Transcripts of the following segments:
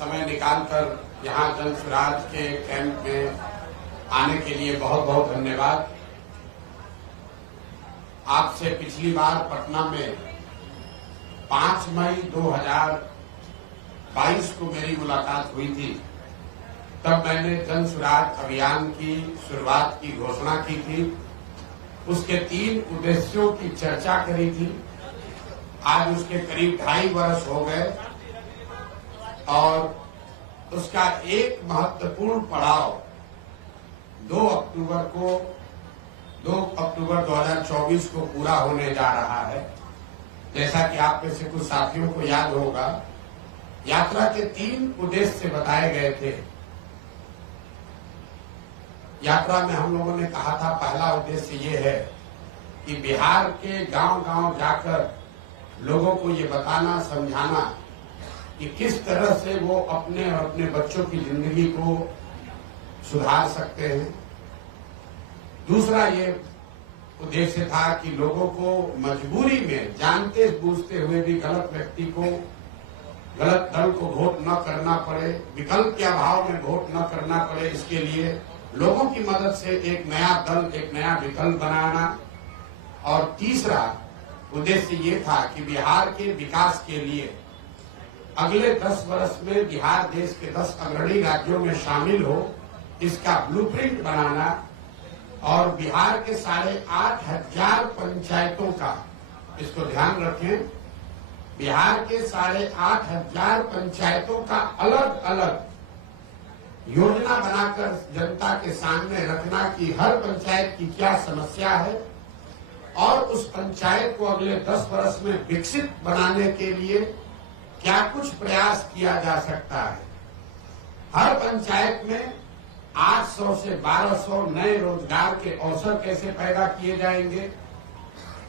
समय निकालकर यहाँ जन स्वराज के कैंप में आने के लिए बहुत बहुत धन्यवाद। आपसे पिछली बार पटना में 5 मई 2022 को मेरी मुलाकात हुई थी। तब मैंने जन स्वराज अभियान की शुरुआत की घोषणा की थी। उसके 3 उद्देश्यों की चर्चा करी थी। आज उसके करीब 2.5 वर्ष हो गए और उसका एक महत्वपूर्ण पड़ाव 2 अक्टूबर 2024 को पूरा होने जा रहा है। जैसा कि आप में से कुछ साथियों को याद होगा, यात्रा के 3 उद्देश्य बताए गए थे। यात्रा में हम लोगों ने कहा था, पहला उद्देश्य ये है कि बिहार के गांव-गांव जाकर लोगों को ये बताना, समझाना कि किस तरह से वो अपने और अपने बच्चों की जिंदगी को सुधार सकते हैं। दूसरा ये उद्देश्य था कि लोगों को मजबूरी में जानते बूझते हुए भी गलत व्यक्ति को, गलत दल को वोट न करना पड़े, विकल्प के अभाव में वोट न करना पड़े। इसके लिए लोगों की मदद से एक नया दल, एक नया विकल्प बनाना। और तीसरा उद्देश्य ये था कि बिहार के विकास के लिए अगले 10 वर्ष में बिहार देश के 10 अग्रणी राज्यों में शामिल हो, इसका ब्लूप्रिंट बनाना। और बिहार के 8,500 पंचायतों का, इसको ध्यान रखें, बिहार के 8,500 पंचायतों का अलग अलग योजना बनाकर जनता के सामने रखना कि हर पंचायत की क्या समस्या है और उस पंचायत को अगले 10 वर्ष में विकसित बनाने के लिए क्या कुछ प्रयास किया जा सकता है। हर पंचायत में 800 से 1200 नए रोजगार के अवसर कैसे पैदा किए जाएंगे,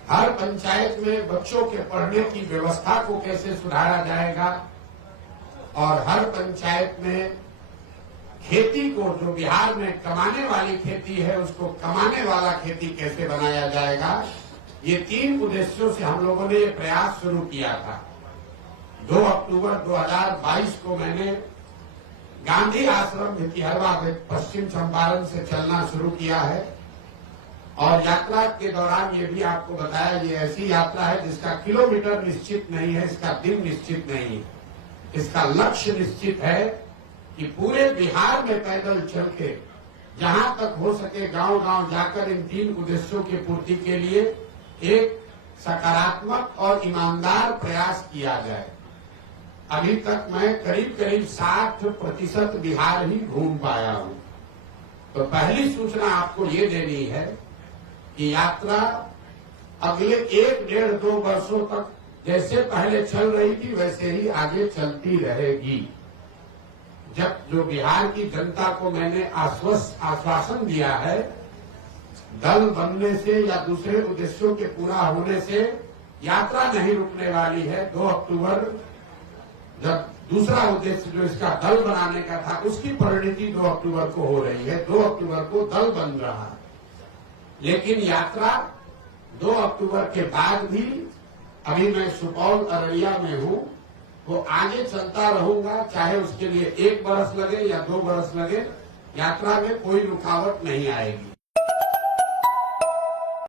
हर पंचायत में बच्चों के पढ़ने की व्यवस्था को कैसे सुधारा जाएगा और हर पंचायत में खेती को, जो बिहार में कमाने वाली खेती है, उसको कमाने वाला खेती कैसे बनाया जाएगा। ये 3 उद्देश्यों से हम लोगों ने ये प्रयास शुरू किया था। 2 अक्टूबर 2022 को मैंने गांधी आश्रम भितिहरवा पश्चिम चंपारण से चलना शुरू किया है और यात्रा के दौरान ये भी आपको बताया, ये ऐसी यात्रा है जिसका किलोमीटर निश्चित नहीं है, इसका दिन निश्चित नहीं है। इसका लक्ष्य निश्चित है कि पूरे बिहार में पैदल चल के जहां तक हो सके गांव-गांव जाकर इन 3 उद्देश्यों की पूर्ति के लिए एक सकारात्मक और ईमानदार प्रयास किया जाए। अभी तक मैं करीब 60% बिहार ही घूम पाया हूं। तो पहली सूचना आपको ये देनी है कि यात्रा अगले 1-1.5-2 वर्षों तक जैसे पहले चल रही थी वैसे ही आगे चलती रहेगी। जब जो बिहार की जनता को मैंने आश्वासन दिया है, दल बनने से या दूसरे उद्देश्यों के पूरा होने से यात्रा नहीं रुकने वाली है। 2 अक्टूबर जब दूसरा उद्देश्य जो इसका दल बनाने का था, उसकी परिणति 2 अक्टूबर को हो रही है। 2 अक्टूबर को दल बन रहा है, लेकिन यात्रा 2 अक्टूबर के बाद भी, अभी मैं सुपौल अररिया में हूं, वो आगे चलता रहूंगा, चाहे उसके लिए 1 बरस लगे या 2 बरस लगे, यात्रा में कोई रुकावट नहीं आएगी।